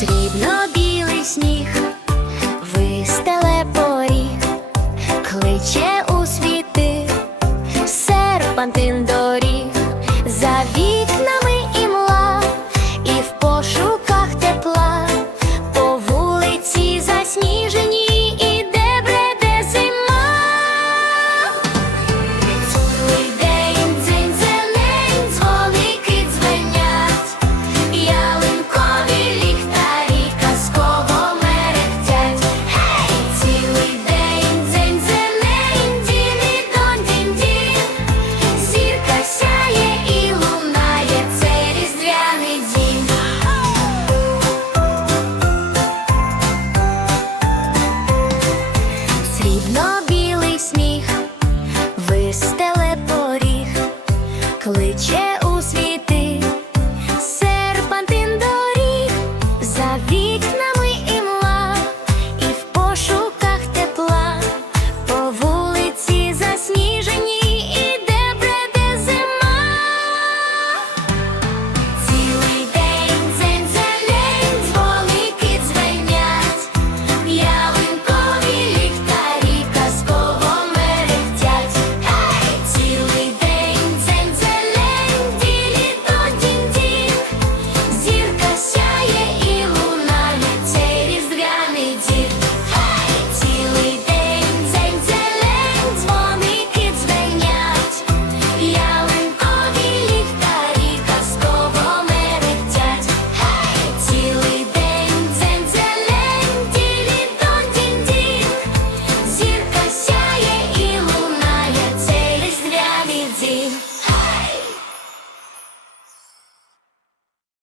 срібно білий сніг, вистеле поріг, кличе у світи серпантин.